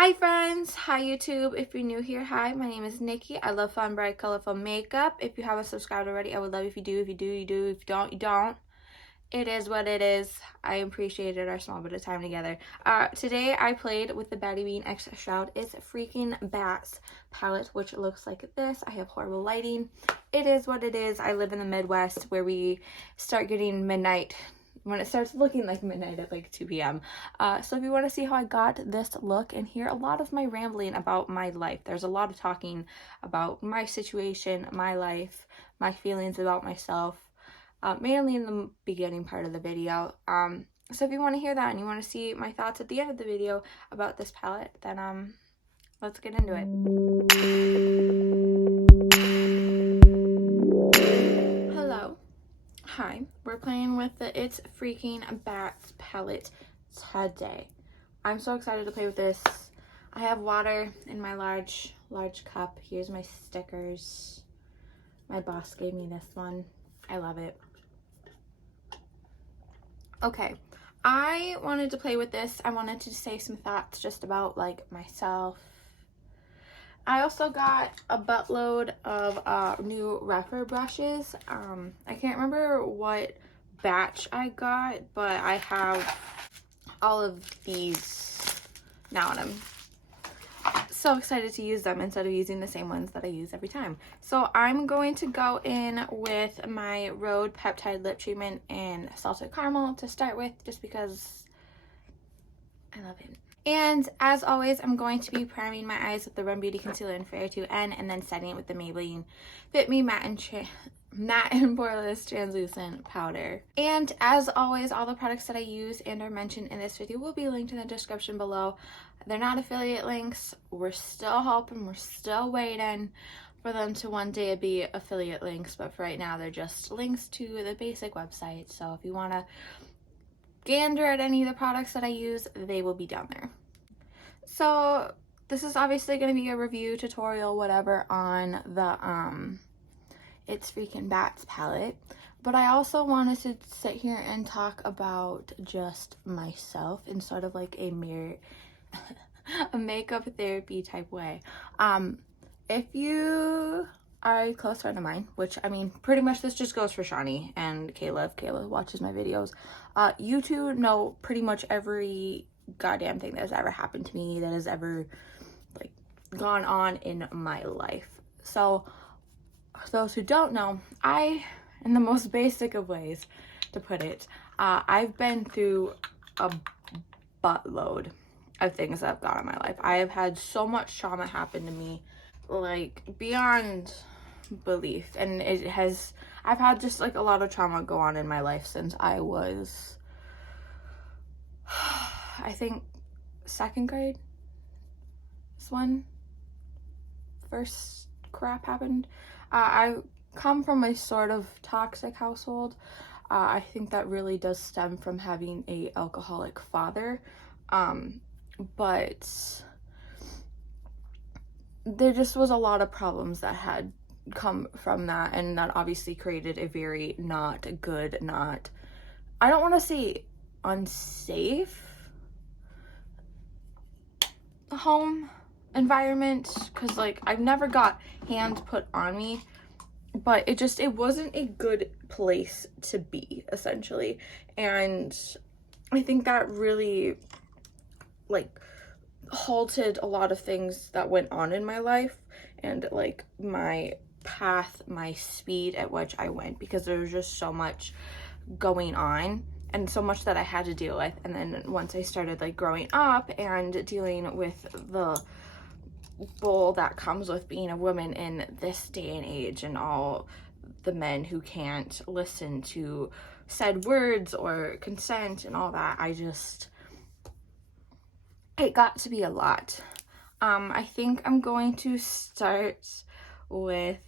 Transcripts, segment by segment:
Hi friends, hi YouTube. If you're new here, hi, my name is Nikki. I love fun, bright, colorful makeup. If you haven't subscribed already, I would love if you do. If you do, you do. If you don't, you don't. It is what it is. I appreciated our small bit of time together. Today I played with the Battybean X Shroud. It's Freakin Bats palette, which looks like this. I have horrible lighting. It is what it is. I live in the Midwest where we start getting midnight when it starts looking like midnight at like 2 p.m. So if you want to see how I got this look and hear a lot of my rambling about my life, there's a lot of talking about my situation, my life, my feelings about myself, mainly in the beginning part of the video. So if you want to hear that and you want to see my thoughts at the end of the video about this palette, then let's get into it. Hello. Hi, we're playing with the It's Freakin Bats palette today. I'm so excited to play with this. I have water in my large cup. Here's my stickers. My boss gave me this one. I love it. Okay, I wanted to play with this. I wanted to say some thoughts just about like myself. I also got a buttload of new Reffer brushes. I can't remember what batch I got, but I have all of these now, and I'm so excited to use them instead of using the same ones that I use every time. So I'm going to go in with my Rhode Peptide Lip Treatment in Salted Caramel to start with, just because I love it. And as always, I'm going to be priming my eyes with the Run Beauty Concealer in Fair 2N and then setting it with the Maybelline Fit Me Matte and Poreless Translucent Powder. And as always, all the products that I use and are mentioned in this video will be linked in the description below. They're not affiliate links. We're still hoping, we're still waiting for them to one day be affiliate links, but for right now, they're just links to the basic website. So if you want to gander at any of the products that I use, they will be down there. So this is obviously going to be a review tutorial, whatever, on the It's Freakin Bats palette, but I also wanted to sit here and talk about just myself in sort of like a a makeup therapy type way. If you are a close friend of mine, which I mean, pretty much this just goes for Shawnee and Caleb. Caleb watches my videos. You two know pretty much every goddamn thing that has ever happened to me, that has ever like gone on in my life. So those who don't know, in the most basic of ways to put it, I've been through a buttload of things that have gone on in my life. I have had so much trauma happen to me, like beyond belief, and I've had just like a lot of trauma go on in my life since I was I think 2nd grade. This one first crap happened. I come from a sort of toxic household. I think that really does stem from having a alcoholic father, but there just was a lot of problems that had come from that, and that obviously created a very not good, I don't want to say unsafe home environment, because like I've never got hands put on me, but it wasn't a good place to be, essentially. And I think that really like halted a lot of things that went on in my life and like my path, my speed at which I went, because there was just so much going on and so much that I had to deal with. And then once I started like growing up and dealing with the bull that comes with being a woman in this day and age, and all the men who can't listen to said words or consent and all that, it got to be a lot. I think I'm going to start with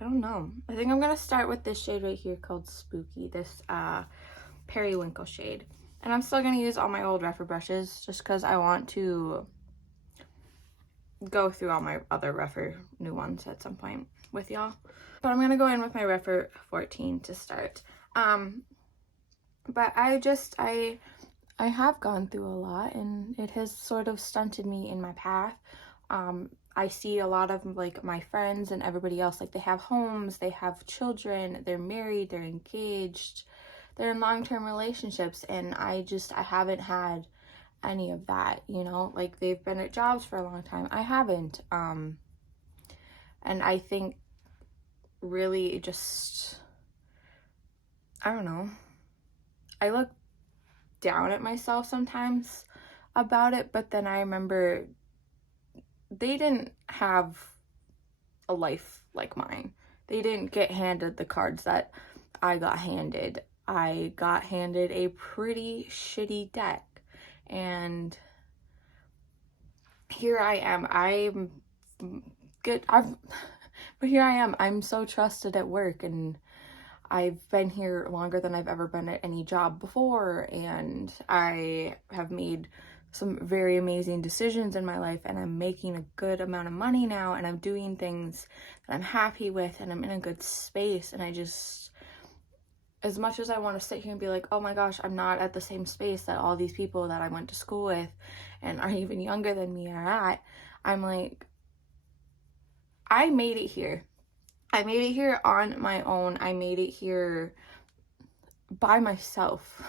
I don't know. I think I'm gonna start with this shade right here called Spooky, this periwinkle shade. And I'm still gonna use all my old Reffer brushes just because I want to go through all my other Reffer new ones at some point with y'all. But I'm gonna go in with my Reffer 14 to start. But I I have gone through a lot, and it has sort of stunted me in my path. I see a lot of like my friends and everybody else, like they have homes, they have children, they're married, they're engaged, they're in long-term relationships, and I haven't had any of that, you know, like they've been at jobs for a long time. I haven't. And I think really just, I don't know, I look down at myself sometimes about it, but then I remember they didn't have a life like mine. They didn't get handed the cards that I got handed. I got handed a pretty shitty deck, and here I am. I'm good. But here I am. I'm so trusted at work, and I've been here longer than I've ever been at any job before, and I have made some very amazing decisions in my life, and I'm making a good amount of money now, and I'm doing things that I'm happy with, and I'm in a good space. And I just, as much as I want to sit here and be like, oh my gosh, I'm not at the same space that all these people that I went to school with and are even younger than me are at, I'm like, I made it here. I made it here on my own. I made it here by myself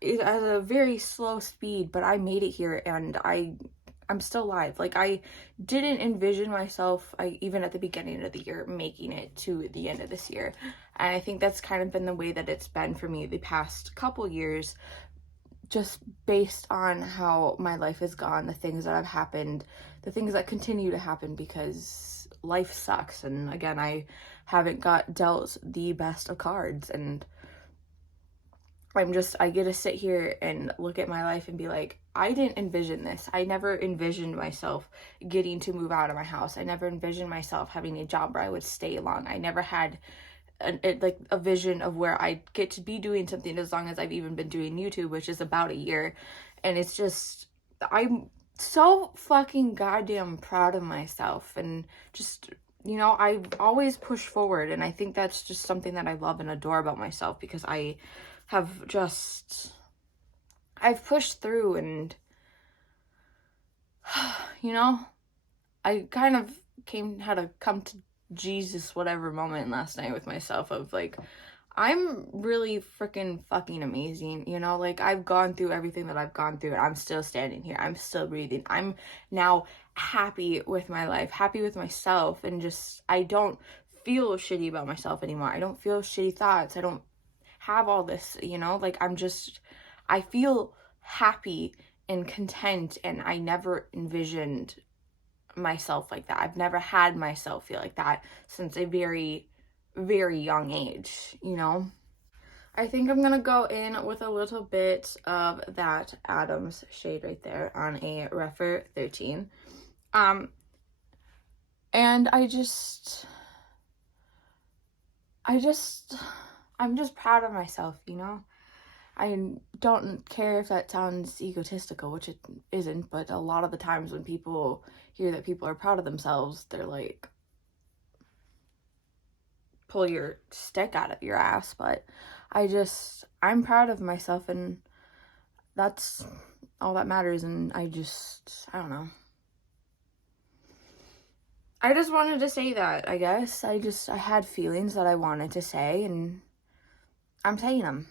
at a very slow speed, but I made it here, and I'm still alive. Like, I didn't envision myself, even at the beginning of the year, making it to the end of this year. And I think that's kind of been the way that it's been for me the past couple years, just based on how my life has gone, the things that have happened, the things that continue to happen, because life sucks. And again, I haven't got dealt the best of cards, and I get to sit here and look at my life and be like, I didn't envision this. I never envisioned myself getting to move out of my house. I never envisioned myself having a job where I would stay long. I never had a vision of where I'd get to be doing something as long as I've even been doing YouTube, which is about a year. And it's just, I'm so fucking goddamn proud of myself, and just, you know, I've always pushed forward, and I think that's just something that I love and adore about myself, because I've pushed through, and you know, I kind of had a come to Jesus whatever moment last night with myself of like, I'm really freaking fucking amazing, you know, like I've gone through everything that I've gone through, and I'm still standing here. I'm still breathing. I'm now happy with my life, happy with myself, and just, I don't feel shitty about myself anymore. I don't feel shitty thoughts. I don't have all this, you know, like I feel happy and content, and I never envisioned myself like that. I've never had myself feel like that since a very, very young age, you know? I think I'm gonna go in with a little bit of that Adams shade right there on a Refer 13. And I'm just proud of myself, you know? I don't care if that sounds egotistical, which it isn't, but a lot of the times when people hear that people are proud of themselves, they're like, pull your stick out of your ass. But I'm proud of myself, and that's all that matters. And I don't know. I just wanted to say that, I guess. I had feelings that I wanted to say, and I'm saying them,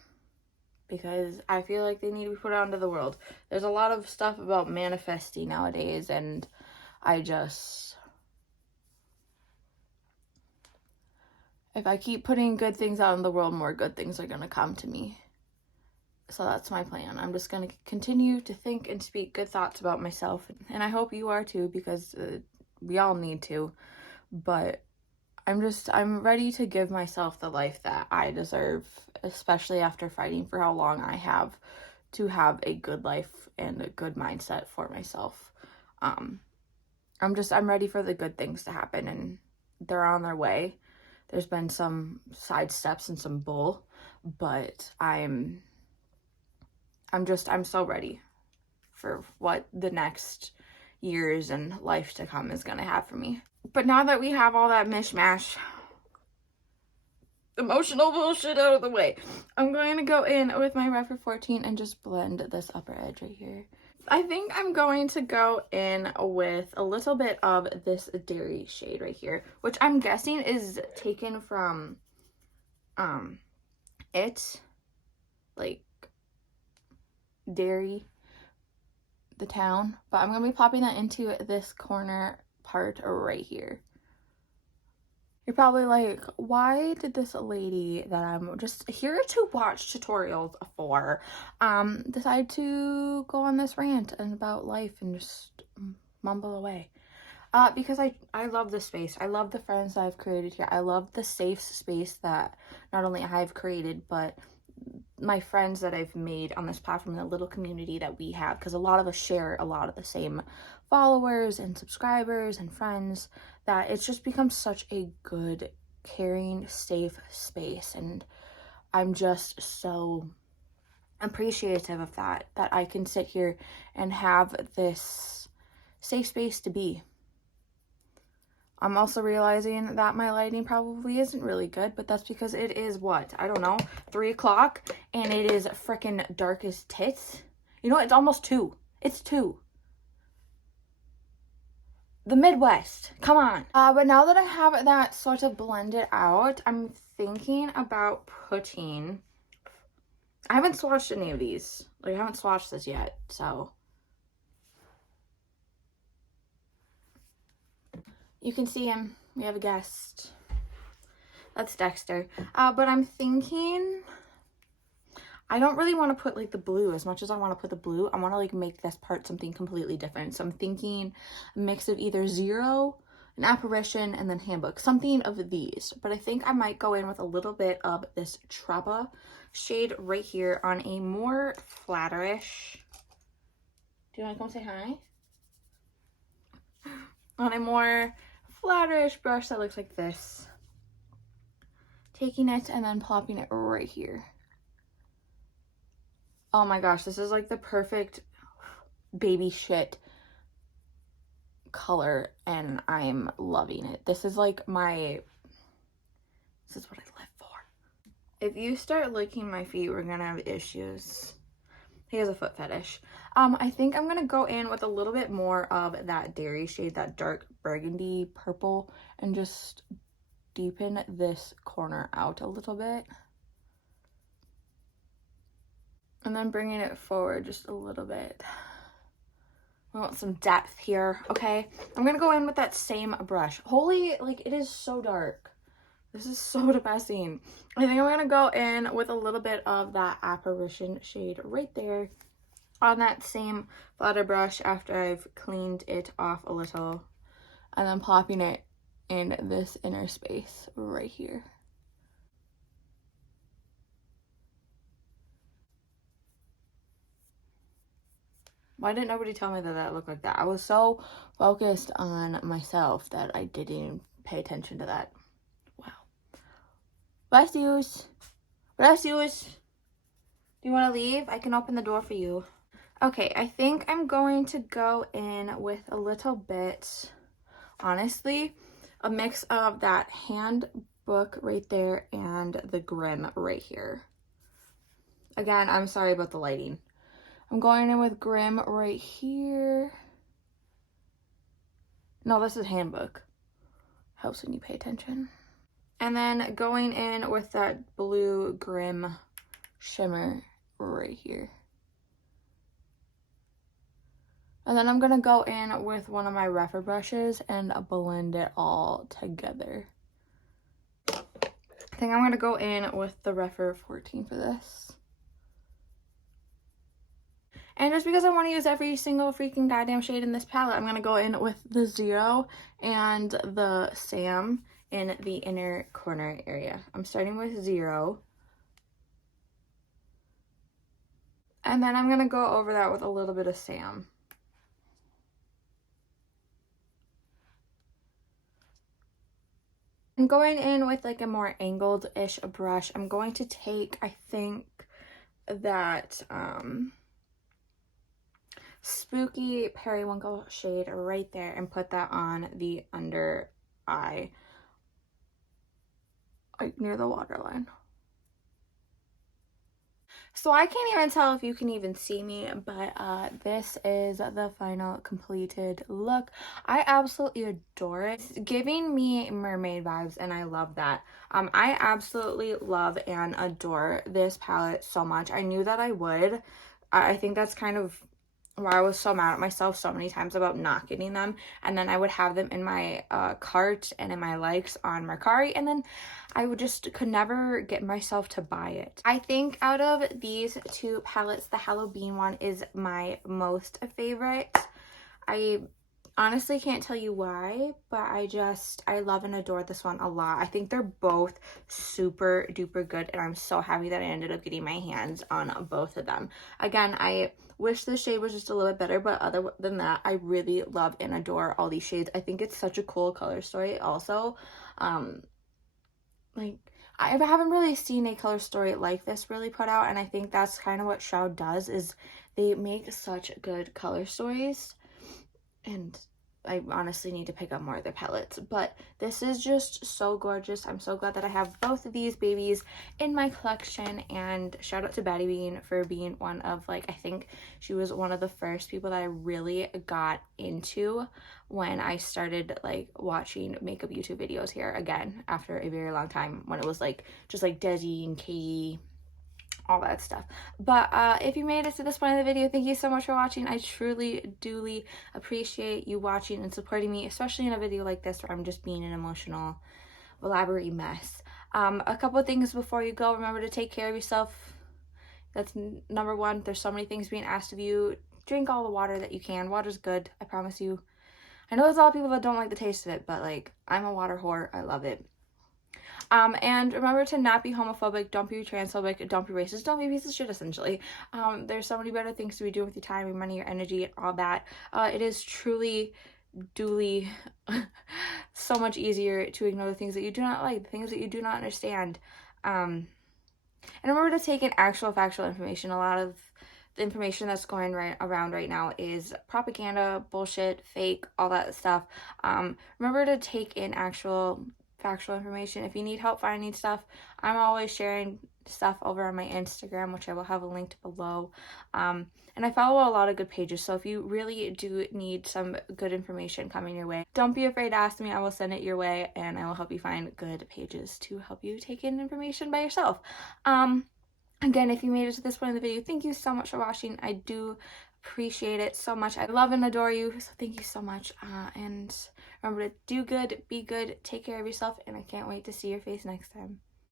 because I feel like they need to be put out into the world. There's a lot of stuff about manifesting nowadays, and if I keep putting good things out in the world, more good things are going to come to me. So that's my plan. I'm just going to continue to think and speak good thoughts about myself, and I hope you are too, because we all need to. But I'm ready to give myself the life that I deserve, especially after fighting for how long I have to have a good life and a good mindset for myself. I'm ready for the good things to happen, and they're on their way. There's been some side steps and some bull, but I'm so ready for what the next years and life to come is going to have for me. But now that we have all that mishmash emotional bullshit out of the way. I'm going to go in with my Refer 14 and just blend this upper edge right here. I think I'm going to go in with a little bit of this dairy shade right here, which I'm guessing is taken from it, like dairy, the town, but I'm going to be popping that into this corner part right here. You're probably like, why did this lady that I'm just here to watch tutorials for decide to go on this rant and about life and just mumble away? Because I love this space. I love the friends that I've created here. I love the safe space that not only I've created, but my friends that I've made on this platform, the little community that we have, because a lot of us share a lot of the same followers and subscribers and friends, that it's just become such a good, caring, safe space. And I'm just so appreciative of that I can sit here and have this safe space to be. I'm also realizing that my lighting probably isn't really good, but that's because it is what? I don't know, 3 o'clock and it is freaking dark as tits. You know, it's almost 2. It's 2. The Midwest, come on. But now that I have that sort of blended out, I'm thinking about putting, I haven't swatched any of these. Like, I haven't swatched this yet, so. You can see him. We have a guest. That's Dexter. But I'm thinking, I don't really want to put like the blue as much as I want to put the blue. I want to like make this part something completely different. So I'm thinking a mix of either Zero, an Apparition, and then Handbook. Something of these. But I think I might go in with a little bit of this Trappa shade right here on a more flatterish. Do you want to come say hi? On a more flatterish brush that looks like this. Taking it and then plopping it right here. Oh my gosh, this is like the perfect baby shit color and I'm loving it. This is like this is what I live for. If you start licking my feet, we're gonna have issues. He has a foot fetish. I think I'm gonna go in with a little bit more of that dairy shade, that dark burgundy purple, and just deepen this corner out a little bit. And then bringing it forward just a little bit. I want some depth here, okay? I'm gonna go in with that same brush. Holy, like, it is so dark. This is so depressing. I think I'm gonna go in with a little bit of that Apparition shade right there on that same flutter brush after I've cleaned it off a little. And then plopping it in this inner space right here. Why didn't nobody tell me that that looked like that? I was so focused on myself that I didn't pay attention to that. Wow. Bless yous. Bless yous. Do you want to leave? I can open the door for you. Okay, I think I'm going to go in with a little bit, honestly, a mix of that Handbook right there and the Grimm right here. Again, I'm sorry about the lighting. I'm going in with Grimm right here. No, this is Handbook. Helps when you pay attention. And then going in with that blue Grimm shimmer right here. And then I'm going to go in with one of my Refer brushes and blend it all together. I think I'm going to go in with the Refer 14 for this. And just because I want to use every single freaking goddamn shade in this palette, I'm going to go in with the Zero and the Sam in the inner corner area. I'm starting with Zero. And then I'm going to go over that with a little bit of Sam. I'm going in with like a more angled-ish brush. I'm going to take, I think, that Spooky Periwinkle shade right there and put that on the under eye like near the waterline. So I can't even tell if you can even see me, but this is the final completed look. I absolutely adore it. It's giving me mermaid vibes, and I love that. I absolutely love and adore this palette so much. I knew that I would. I think that's kind of why I was so mad at myself so many times about not getting them, and then I would have them in my cart and in my likes on Mercari, and then I would just could never get myself to buy it. I think out of these two palettes, the Hello Bean one is my most favorite. I honestly can't tell you why, but I love and adore this one a lot. I think they're both super duper good, and I'm so happy that I ended up getting my hands on both of them. Again, I wish the shade was just a little bit better, but other than that, I really love and adore all these shades. I think it's such a cool color story also. Like, I haven't really seen a color story like this really put out, and I think that's kind of what Shroud does, is they make such good color stories. And I honestly need to pick up more of their palettes, but this is just so gorgeous. I'm so glad that I have both of these babies in my collection, and shout out to Battybean for being one of, like, I think she was one of the first people that I really got into when I started like watching makeup YouTube videos here again after a very long time, when it was like just like Desi and Katie, all that stuff. But if you made it to this point of the video, thank you so much for watching. I truly duly appreciate you watching and supporting me, especially in a video like this where I'm just being an emotional elaborate mess. A couple of things before you go. Remember to take care of yourself. That's number one. There's so many things being asked of you. Drink all the water that you can. Water's good, I promise you. I know there's a lot of people that don't like the taste of it, but like, I'm a water whore. I love it. And remember to not be homophobic, don't be transphobic, don't be racist, don't be a piece of shit, essentially. There's so many better things to be doing with your time, your money, your energy, and all that. It is truly, duly so much easier to ignore the things that you do not like, the things that you do not understand. And remember to take in actual factual information. A lot of the information that's going around right now is propaganda, bullshit, fake, all that stuff. Remember to take in actual factual information. If you need help finding stuff, I'm always sharing stuff over on my Instagram, which I will have linked below. And I follow a lot of good pages, so if you really do need some good information coming your way, don't be afraid to ask me. I will send it your way, and I will help you find good pages to help you take in information by yourself. Again, if you made it to this point in the video, thank you so much for watching. I do appreciate it so much. I love and adore you, so thank you so much. And remember to do good, be good, take care of yourself, and I can't wait to see your face next time.